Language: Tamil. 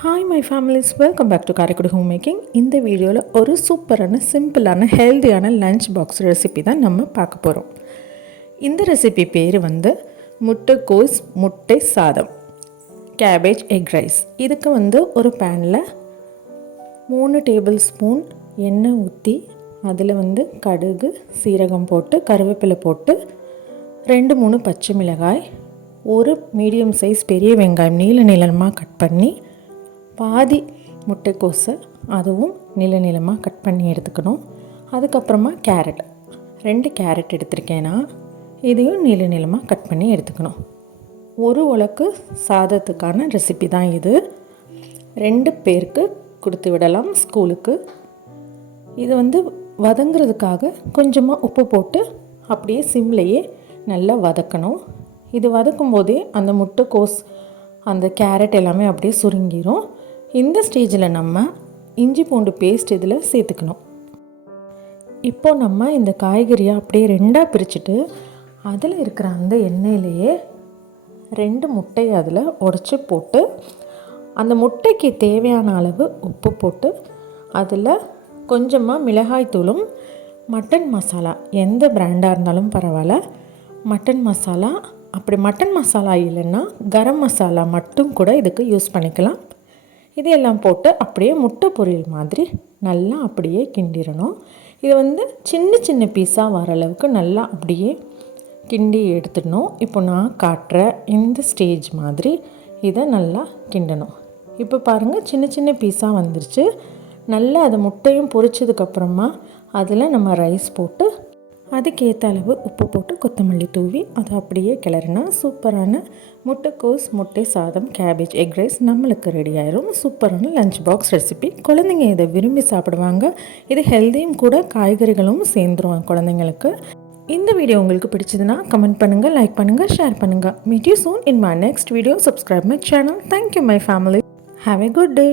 Hi my families welcome back to Karaikudi home making இந்த வீடியோவில் ஒரு சூப்பரான சிம்பிளான ஹெல்த்தியான லன்ச் பாக்ஸ் ரெசிபி தான் நம்ம பார்க்க போகிறோம் இந்த ரெசிபி பேர் வந்து முட்டைக்கோஸ் முட்டை சாதம் கேபேஜ் எக் ரைஸ் இதுக்கு வந்து ஒரு பேனில் மூணு டேபிள் ஸ்பூன் எண்ணெய் ஊற்றி அதில் வந்து கடுகு சீரகம் போட்டு கருவேப்பிலை போட்டு ரெண்டு மூணு பச்சை மிளகாய் ஒரு மீடியம் சைஸ் பெரிய வெங்காயம் நீல நீளமாக கட் பண்ணி பாதி முட்டைக்கோஸை அதுவும் நில நிலமாக கட் பண்ணி எடுத்துக்கணும். அதுக்கப்புறமா கேரட். ரெண்டு கேரட் எடுத்திருக்கேன்னா இதையும் நீள நீளமாக கட் பண்ணி எடுத்துக்கணும். ஒரு உலக்கு சாதத்துக்கான ரெசிபி தான் இது. ரெண்டு பேருக்கு கொடுத்து விடலாம் ஸ்கூலுக்கு. இது வந்து வதங்கிறதுக்காக கொஞ்சமாக உப்பு போட்டு அப்படியே சிம்லையே நல்லா வதக்கணும். இது வதக்கும் போதே அந்த முட்டைக்கோஸ் அந்த கேரட் எல்லாமே அப்படியே சுருங்கிரும். இந்த ஸ்டேஜில் நம்ம இஞ்சி பூண்டு பேஸ்ட் இதில் சேர்த்துக்கணும். இப்போ நம்ம இந்த காய்கறியை அப்படியே ரெண்டாக பிரிச்சுட்டு அதில் இருக்கிற அந்த எண்ணெயிலேயே ரெண்டு முட்டையை அதில் உடச்சி போட்டு அந்த முட்டைக்கு தேவையான அளவு உப்பு போட்டு அதில் கொஞ்சமாக மிளகாய் தூளும் மட்டன் மசாலா எந்த பிராண்டாக இருந்தாலும் பரவாயில்ல. மட்டன் மசாலா அப்படி மட்டன் மசாலா இல்லைன்னா கரம் மசாலா மட்டும் கூட இதுக்கு யூஸ் பண்ணிக்கலாம். இதையெல்லாம் போட்டு அப்படியே முட்டை பொரியல் மாதிரி நல்லா அப்படியே கிண்டிடணும். இது வந்து சின்ன சின்ன பீஸாக வர அளவுக்கு நல்லா அப்படியே கிண்டி எடுத்துடணும். இப்போ நான் காட்டுற இந்த ஸ்டேஜ் மாதிரி இதை நல்லா கிண்டணும். இப்போ பாருங்கள் சின்ன சின்ன பீஸாக வந்துருச்சு. நல்லா அதை முட்டையும் பொரிச்சதுக்கப்புறமா அதில் நம்ம ரைஸ் போட்டு அதுக்கேற்ற அளவு உப்பு போட்டு கொத்தமல்லி தூவி அதை அப்படியே கிளறினா சூப்பரான முட்டைக்கோஸ் முட்டை சாதம் கேபேஜ் எக் ரைஸ் நம்மளுக்கு ரெடி ஆயிரும். சூப்பரான லஞ்ச் பாக்ஸ் ரெசிபி குழந்தைங்க இதை விரும்பி சாப்பிடுவாங்க. இது ஹெல்த்தியும் கூட காய்கறிகளும் சேர்ந்துருவாங்க குழந்தைங்களுக்கு. இந்த வீடியோ உங்களுக்கு பிடிச்சதுன்னா கமெண்ட் பண்ணுங்கள் லைக் பண்ணுங்கள் ஷேர் பண்ணுங்கள் meet you soon in my next video subscribe my channel thank you my family have a good day